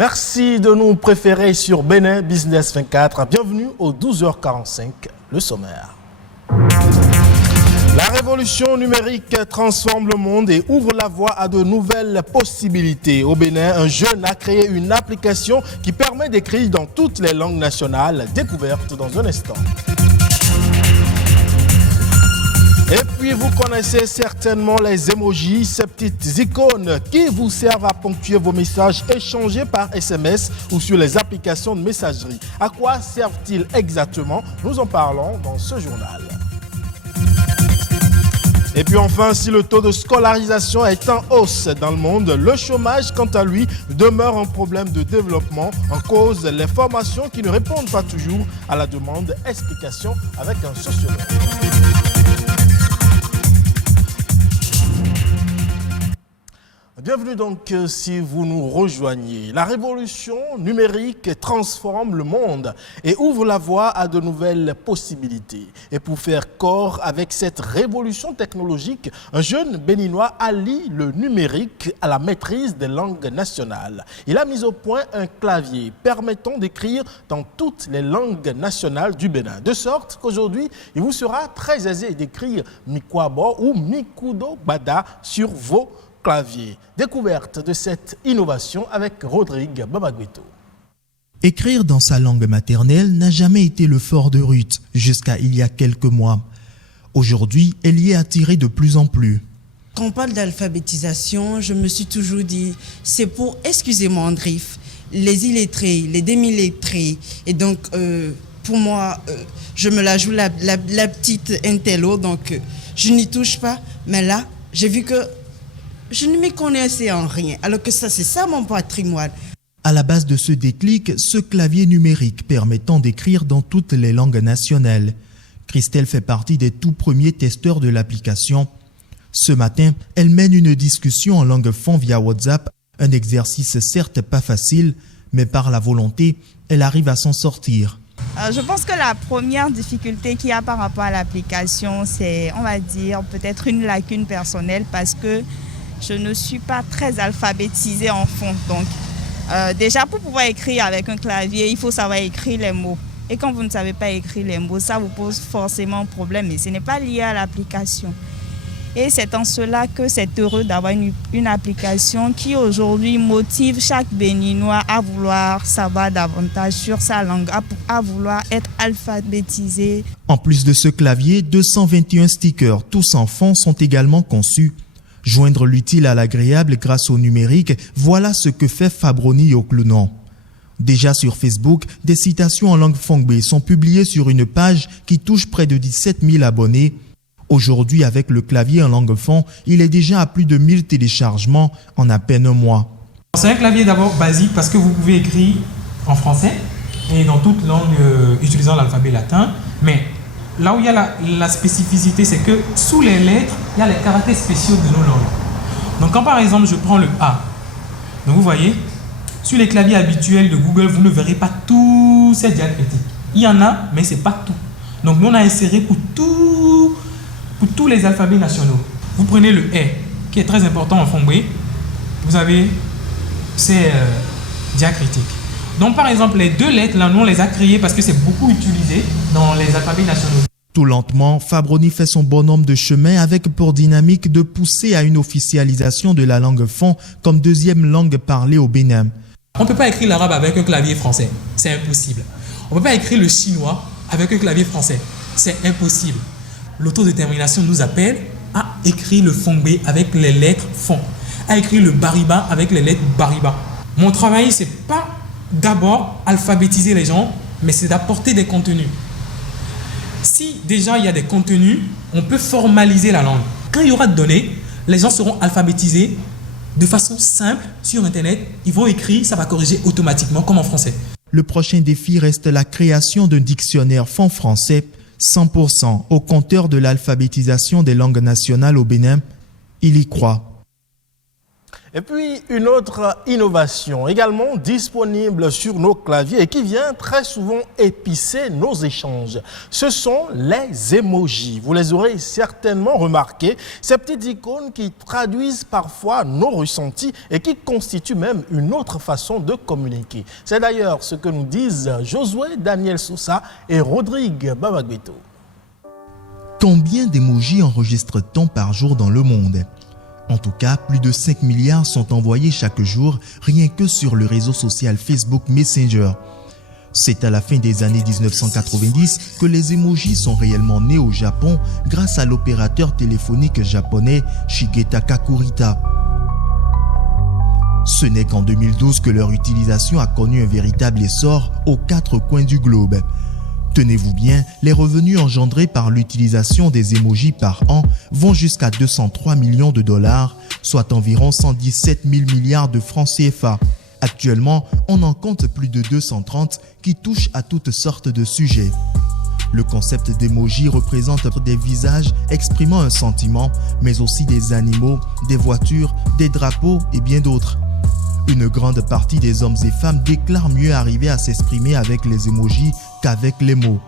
Merci de nous préférer sur Bénin Business 24. Bienvenue au 12h45, le sommaire. La révolution numérique transforme le monde et ouvre la voie à de nouvelles possibilités. Au Bénin, un jeune a créé une application qui permet d'écrire dans toutes les langues nationales, découverte dans un instant. Et puis vous connaissez certainement les emojis, ces petites icônes qui vous servent à ponctuer vos messages échangés par SMS ou sur les applications de messagerie. À quoi servent-ils exactement? Nous en parlons dans ce journal. Et puis enfin, si le taux de scolarisation est en hausse dans le monde, le chômage, quant à lui, demeure un problème de développement en cause les formations qui ne répondent pas toujours à la demande. Explication avec un sociologue. Bienvenue donc si vous nous rejoignez. La révolution numérique transforme le monde et ouvre la voie à de nouvelles possibilités. Et pour faire corps avec cette révolution technologique, un jeune béninois allie le numérique à la maîtrise des langues nationales. Il a mis au point un clavier permettant d'écrire dans toutes les langues nationales du Bénin. De sorte qu'aujourd'hui, il vous sera très aisé d'écrire Mikwabo ou Mikudo Bada sur vos clavier. Découverte de cette innovation avec Rodrigue Babagüeto. Écrire dans sa langue maternelle n'a jamais été le fort de Ruth jusqu'à il y a quelques mois. Aujourd'hui, elle y est attirée de plus en plus. Quand on parle d'alphabétisation, je me suis toujours dit, c'est pour, excusez-moi Andrif, les illettrés, les demi-lettrés. Et donc, pour moi, je me la joue la petite intello, donc je n'y touche pas. Mais là, j'ai vu que je ne m'y connaissais en rien, alors que ça, c'est ça mon patrimoine. À la base de ce déclic, ce clavier numérique permettant d'écrire dans toutes les langues nationales. Christelle fait partie des tout premiers testeurs de l'application. Ce matin, elle mène une discussion en langue fon via WhatsApp, un exercice certes pas facile, mais par la volonté, elle arrive à s'en sortir. Je pense que la première difficulté qu'il y a par rapport à l'application, c'est, on va dire, peut-être une lacune personnelle parce que je ne suis pas très alphabétisée en fond. Donc, déjà, pour pouvoir écrire avec un clavier, il faut savoir écrire les mots. Et quand vous ne savez pas écrire les mots, ça vous pose forcément problème. Mais ce n'est pas lié à l'application. Et c'est en cela que c'est heureux d'avoir une application qui aujourd'hui motive chaque Béninois à vouloir savoir davantage sur sa langue, à vouloir être alphabétisé. En plus de ce clavier, 221 stickers, tous en fond, sont également conçus. Joindre l'utile à l'agréable grâce au numérique, voilà ce que fait Fabroni Yoklounon. Déjà sur Facebook, des citations en langue fongbe sont publiées sur une page qui touche près de 17 000 abonnés. Aujourd'hui, avec le clavier en langue fon, il est déjà à plus de 1000 téléchargements en à peine un mois. C'est un clavier d'abord basique parce que vous pouvez écrire en français et dans toute langue utilisant l'alphabet latin, mais là où il y a la spécificité, c'est que sous les lettres, il y a les caractères spéciaux de nos langues. Donc quand par exemple je prends le A, donc vous voyez, sur les claviers habituels de Google, vous ne verrez pas tous ces diacritiques. Il y en a, mais ce n'est pas tout. Donc nous on a inséré pour tous les alphabets nationaux. Vous prenez le E, qui est très important en fongbe, vous avez ces diacritiques. Donc par exemple, les deux lettres, là, nous on les a créées parce que c'est beaucoup utilisé dans les alphabets nationaux. Tout lentement, Fabroni fait son bonhomme de chemin avec pour dynamique de pousser à une officialisation de la langue fon comme deuxième langue parlée au Bénin. On ne peut pas écrire l'arabe avec un clavier français, c'est impossible. On ne peut pas écrire le chinois avec un clavier français, c'est impossible. L'autodétermination nous appelle à écrire le fongbe avec les lettres fon, à écrire le bariba avec les lettres bariba. Mon travail, c'est pas d'abord alphabétiser les gens, mais c'est d'apporter des contenus. Si déjà il y a des contenus, on peut formaliser la langue. Quand il y aura de données, les gens seront alphabétisés de façon simple sur Internet. Ils vont écrire, ça va corriger automatiquement comme en français. Le prochain défi reste la création d'un dictionnaire fon-français 100% au compteur de l'alphabétisation des langues nationales au Bénin. Il y croit. Et puis, une autre innovation également disponible sur nos claviers et qui vient très souvent épicer nos échanges. Ce sont les emojis. Vous les aurez certainement remarqués, ces petites icônes qui traduisent parfois nos ressentis et qui constituent même une autre façon de communiquer. C'est d'ailleurs ce que nous disent Josué Daniel Sousa et Rodrigue Babagbeto. Combien d'émojis enregistre-t-on par jour dans le monde ? En tout cas, plus de 5 milliards sont envoyés chaque jour, rien que sur le réseau social Facebook Messenger. C'est à la fin des années 1990 que les emojis sont réellement nés au Japon grâce à l'opérateur téléphonique japonais Shigeta Kakurita. Ce n'est qu'en 2012 que leur utilisation a connu un véritable essor aux 4 coins du globe. Tenez-vous bien, les revenus engendrés par l'utilisation des emojis par an vont jusqu'à 203 millions de dollars, soit environ 117 000 milliards de francs CFA. Actuellement, on en compte plus de 230 qui touchent à toutes sortes de sujets. Le concept d'emoji représente des visages exprimant un sentiment, mais aussi des animaux, des voitures, des drapeaux et bien d'autres. Une grande partie des hommes et femmes déclarent mieux arriver à s'exprimer avec les emojis qu'avec les mots.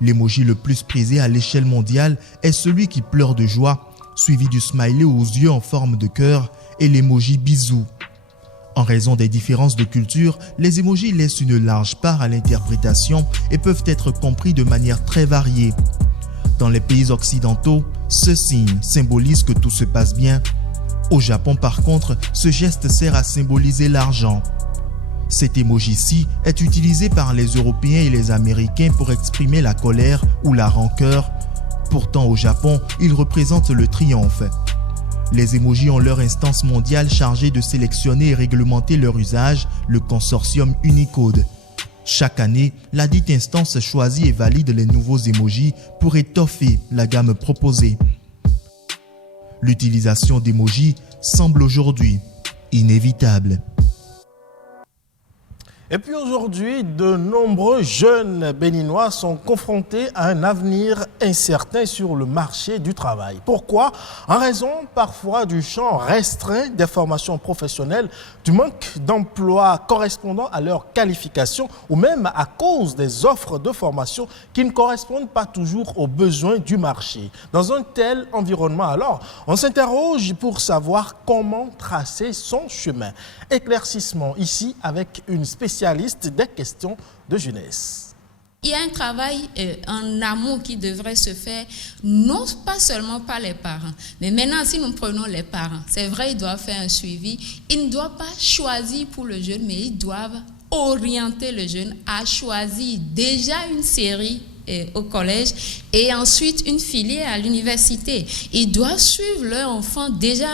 L'emoji le plus prisé à l'échelle mondiale est celui qui pleure de joie, suivi du smiley aux yeux en forme de cœur et l'emoji bisou. En raison des différences de culture, les emojis laissent une large part à l'interprétation et peuvent être compris de manière très variée. Dans les pays occidentaux, ce signe symbolise que tout se passe bien. Au Japon, par contre, ce geste sert à symboliser l'argent. Cet emoji-ci est utilisé par les Européens et les Américains pour exprimer la colère ou la rancœur. Pourtant, au Japon, il représente le triomphe. Les emojis ont leur instance mondiale chargée de sélectionner et réglementer leur usage, le consortium Unicode. Chaque année, la dite instance choisit et valide les nouveaux emojis pour étoffer la gamme proposée. L'utilisation d'emojis semble aujourd'hui inévitable. Et puis aujourd'hui, de nombreux jeunes béninois sont confrontés à un avenir incertain sur le marché du travail. Pourquoi? En raison parfois du champ restreint des formations professionnelles, du manque d'emplois correspondant à leur qualification ou même à cause des offres de formation qui ne correspondent pas toujours aux besoins du marché. Dans un tel environnement, alors, on s'interroge pour savoir comment tracer son chemin. Éclaircissement ici avec une spécialiste des questions de jeunesse. Il y a un travail en amont qui devrait se faire, non pas seulement par les parents, mais maintenant si nous prenons les parents, c'est vrai, ils doivent faire un suivi, ils ne doivent pas choisir pour le jeune, mais ils doivent orienter le jeune à choisir déjà une série au collège et ensuite une filière à l'université. Ils doivent suivre leur enfant déjà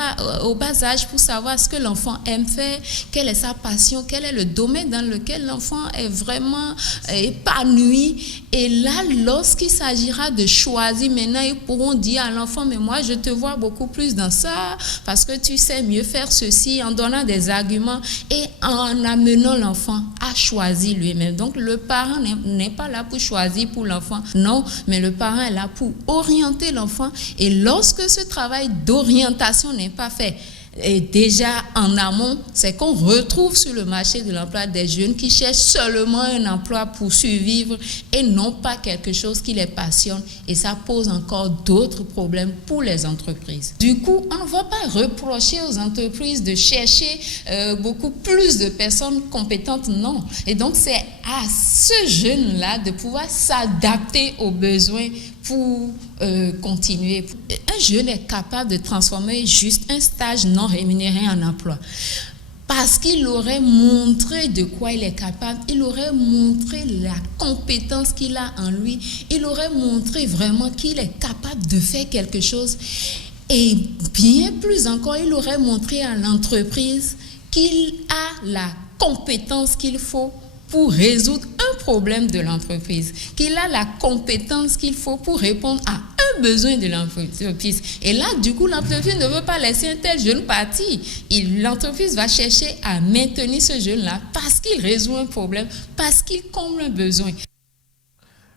au bas âge pour savoir ce que l'enfant aime faire, quelle est sa passion, quel est le domaine dans lequel l'enfant est vraiment épanoui. Et là, lorsqu'il s'agira de choisir, maintenant ils pourront dire à l'enfant, mais moi je te vois beaucoup plus dans ça parce que tu sais mieux faire ceci, en donnant des arguments et en amenant l'enfant à choisir lui-même. Donc le parent n'est pas là pour choisir pour l'enfant, non, mais le parent est là pour orienter l'enfant. Et lorsque ce travail d'orientation n'est pas fait, et déjà en amont, c'est qu'on retrouve sur le marché de l'emploi des jeunes qui cherchent seulement un emploi pour survivre et non pas quelque chose qui les passionne. Et ça pose encore d'autres problèmes pour les entreprises. Du coup, on ne va pas reprocher aux entreprises de chercher beaucoup plus de personnes compétentes, non. Et donc, c'est à ce jeune-là de pouvoir s'adapter aux besoins pour continuer. Un jeune est capable de transformer juste un stage non rémunéré en emploi. Parce qu'il aurait montré de quoi il est capable, il aurait montré la compétence qu'il a en lui, il aurait montré vraiment qu'il est capable de faire quelque chose. Et bien plus encore, il aurait montré à l'entreprise qu'il a la compétence qu'il faut pour résoudre un problème de l'entreprise, qu'il a la compétence qu'il faut pour répondre à un besoin de l'entreprise. Et là, du coup, l'entreprise ne veut pas laisser un tel jeune partir. L'entreprise va chercher à maintenir ce jeune-là parce qu'il résout un problème, parce qu'il comble un besoin.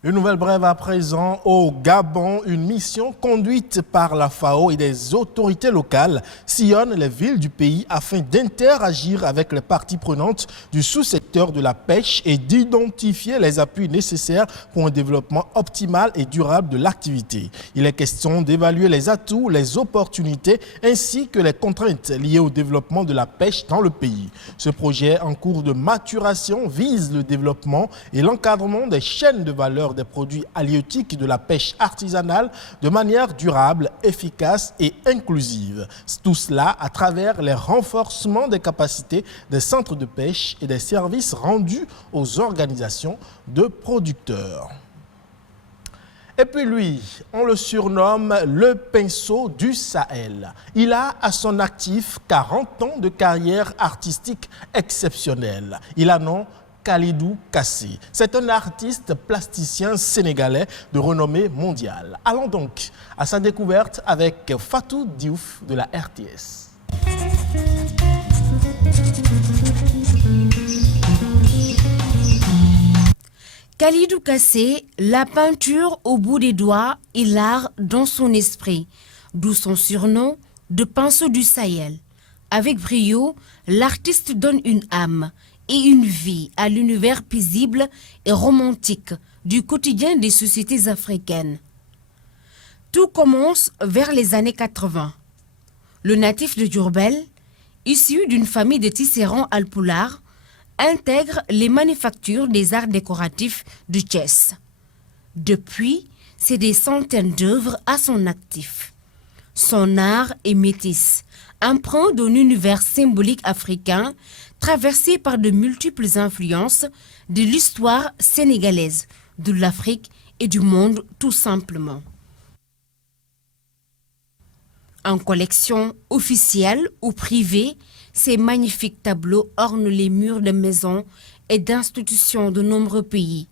Une nouvelle brève à présent. Au Gabon, une mission conduite par la FAO et des autorités locales sillonne les villes du pays afin d'interagir avec les parties prenantes du sous-secteur de la pêche et d'identifier les appuis nécessaires pour un développement optimal et durable de l'activité. Il est question d'évaluer les atouts, les opportunités ainsi que les contraintes liées au développement de la pêche dans le pays. Ce projet en cours de maturation vise le développement et l'encadrement des chaînes de valeur des produits halieutiques de la pêche artisanale de manière durable, efficace et inclusive. Tout cela à travers les renforcements des capacités des centres de pêche et des services rendus aux organisations de producteurs. Et puis lui, on le surnomme le pinceau du Sahel. Il a à son actif 40 ans de carrière artistique exceptionnelle. Il a nom Kalidou Kassé. C'est un artiste plasticien sénégalais de renommée mondiale. Allons donc à sa découverte avec Fatou Diouf de la RTS. Kalidou Kassé, la peinture au bout des doigts et l'art dans son esprit, d'où son surnom de pinceau du Sahel. Avec brio, l'artiste donne une âme et une vie à l'univers paisible et romantique du quotidien des sociétés africaines. Tout commence vers les années 80. Le natif de Diourbel, issu d'une famille de tisserands alpulaar, intègre les manufactures des arts décoratifs de Thiès. Depuis, c'est des centaines d'œuvres à son actif. Son art est métis, empreint d'un univers symbolique africain traversé par de multiples influences de l'histoire sénégalaise, de l'Afrique et du monde tout simplement. En collection officielle ou privée, ces magnifiques tableaux ornent les murs de maisons et d'institutions de nombreux pays.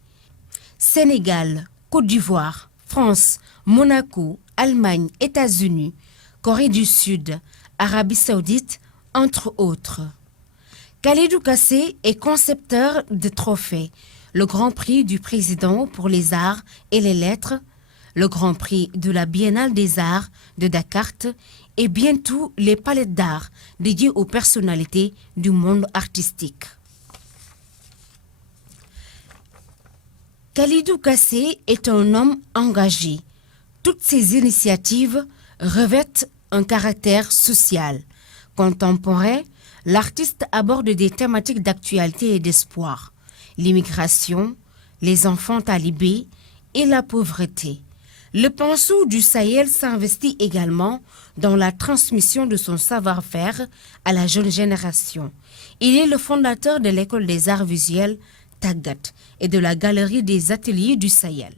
Sénégal, Côte d'Ivoire, France, Monaco, Allemagne, États-Unis, Corée du Sud, Arabie Saoudite, entre autres. Kalidou Kassé est concepteur de trophées, le Grand Prix du Président pour les arts et les lettres, le Grand Prix de la Biennale des Arts de Dakar et bientôt les palettes d'art dédiées aux personnalités du monde artistique. Kalidou Kassé est un homme engagé. Toutes ses initiatives revêtent un caractère social. Contemporain, l'artiste aborde des thématiques d'actualité et d'espoir, l'immigration, les enfants talibés et la pauvreté. Le pinceau du Sahel s'investit également dans la transmission de son savoir-faire à la jeune génération. Il est le fondateur de l'école des arts visuels Tagat et de la galerie des ateliers du Sahel.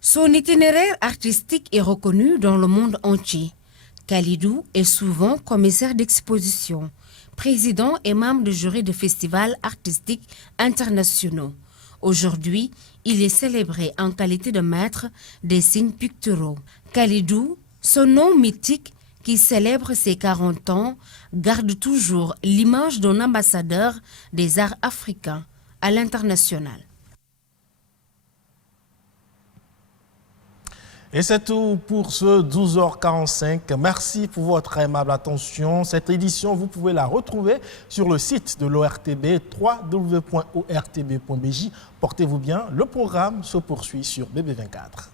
Son itinéraire artistique est reconnu dans le monde entier. Kalidou est souvent commissaire d'exposition, président et membre du jury de festivals artistiques internationaux. Aujourd'hui, il est célébré en qualité de maître des signes picturaux. Kalidou, son nom mythique qui célèbre ses 40 ans, garde toujours l'image d'un ambassadeur des arts africains à l'international. Et c'est tout pour ce 12h45. Merci pour votre aimable attention. Cette édition, vous pouvez la retrouver sur le site de l'ORTB, www.ortb.bj. Portez-vous bien, le programme se poursuit sur BB24.